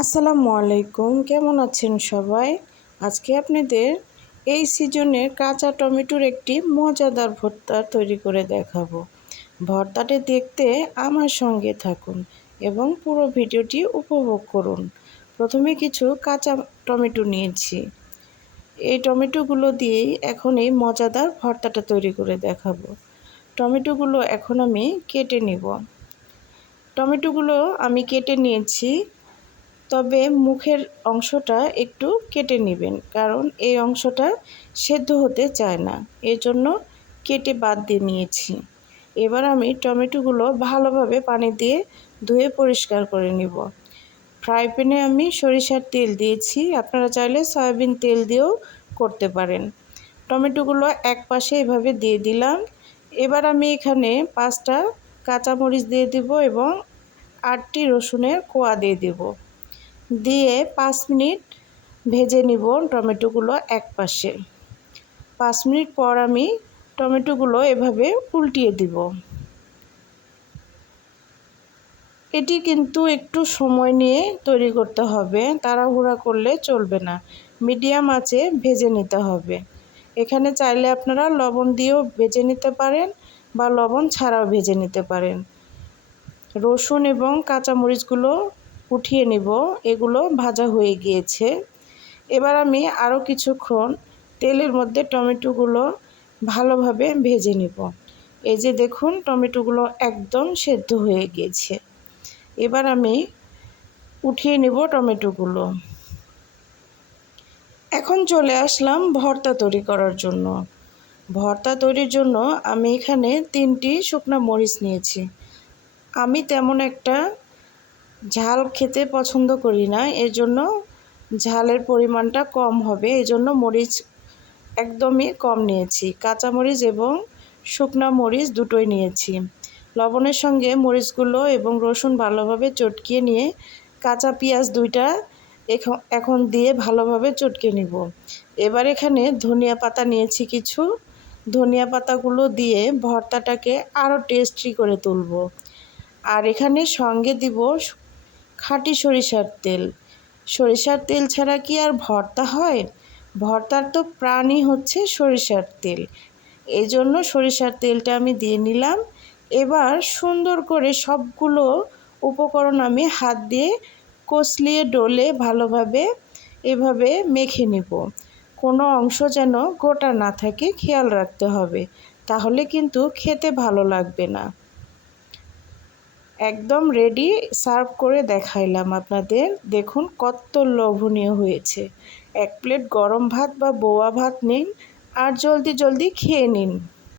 আসসালামু আলাইকুম। কেমন আছেন সবাই? আজকে আপনাদের এই সিজনের কাঁচা টমেটোর একটি মজাদার ভর্তা তৈরি করে দেখাবো। ভর্তাটি দেখতে আমার সঙ্গে থাকুন এবং পুরো ভিডিওটি উপভোগ করুন। প্রথমে কিছু কাঁচা টমেটো নিয়েছি। এই টমেটোগুলো দিয়েই এখন এই মজাদার ভর্তাটা তৈরি করে দেখাবো। টমেটোগুলো এখন আমি কেটে নিব। টমেটোগুলো আমি কেটে নিয়েছি তবে মুখের অংশটা একটু কেটে নেবেন, কারণ এই অংশটা সেদ্ধ হতে চায় না। এর জন্য কেটে বাদ দিয়ে নিয়েছি। এবার আমি টমেটোগুলো ভালোভাবে পানি দিয়ে ধুয়ে পরিষ্কার করে নিব। ফ্রাই প্যানে আমি সরিষার তেল দিয়েছি, আপনারা চাইলে সয়াবিন তেল দিয়েও করতে পারেন। টমেটোগুলো এক পাশে এভাবে দিয়ে দিলাম। এবার আমি এখানে পাঁচটা কাঁচামরিচ দিয়ে দিব এবং আটটি রসুনের কোয়া দিয়ে দেব। দিয়ে পাঁচ মিনিট ভেজে নিব টমেটোগুলো এক পাশে পাঁচ মিনিট পর আমি টমেটোগুলো এভাবে উল্টিয়ে দিব। এটি কিন্তু একটু সময় নিয়ে তৈরি করতে হবে, তাড়াহুড়া করলে চলবে না। মিডিয়াম আঁচে ভেজে নিতে হবে। এখানে চাইলে আপনারা লবণ দিয়েও ভেজে নিতে পারেন বা লবণ ছাড়াও ভেজে নিতে পারেন। রসুন এবং কাঁচামরিচগুলো উঠিয়ে নিব। এগুলো ভাজা হয়ে গিয়েছে। এবার আমি আরও কিছুক্ষণ তেলের মধ্যে টমেটোগুলো ভালোভাবে ভেজে নিব। এই যে দেখুন, টমেটোগুলো একদম সেদ্ধ হয়ে গিয়েছে। এবার আমি উঠিয়ে নিব টমেটোগুলো। এখন চলে আসলাম ভর্তা তৈরি করার জন্য। ভর্তা তৈরির জন্য আমি এখানে তিনটি শুকনো মরিচ নিয়েছি। আমি তেমন একটা ঝাল খেতে পছন্দ করি না, এর জন্য ঝালের পরিমাণটা কম হবে এই জন্য মরিচ একদমই কম নিয়েছি। কাঁচা মরিচ এবং শুকনা মরিচ দুটোই নিয়েছি। লবণের সঙ্গে মরিচগুলো এবং রসুন ভালোভাবে চটকিয়ে নিয়ে কাঁচা পেঁয়াজ দুইটা এখন দিয়ে ভালোভাবে চটকে নিব। এবার এখানে ধনিয়া পাতা নিয়েছি কিছু। ধনিয়া পাতাগুলো দিয়ে ভর্তাটাকে আরও টেস্টি করে তুলব। আর এখানে সঙ্গে দিব খাঁটি সরিষার তেল। সরিষার তেল ছাড়া কি আর ভর্তা হয়? ভর্তার তো প্রাণই হচ্ছে সরিষার তেল। এই জন্য সরিষার তেলটা আমি দিয়ে নিলাম। এবার সুন্দর করে সবগুলো উপকরণ আমি হাত দিয়ে কষলিয়ে ডলে ভালোভাবে এভাবে মেখে নিব। কোনো অংশ যেন গোটা না থাকে, খেয়াল রাখতে হবে। তাহলে কিন্তু খেতে ভালো লাগবে না। একদম রেডি সার্ভ করে দেখাইলাম আপনাদের। দেখুন কত লোভনীয় হয়েছে। এক প্লেট গরম ভাত বা বোয়া ভাত নিন, আর জলদি জলদি খেয়ে নিন।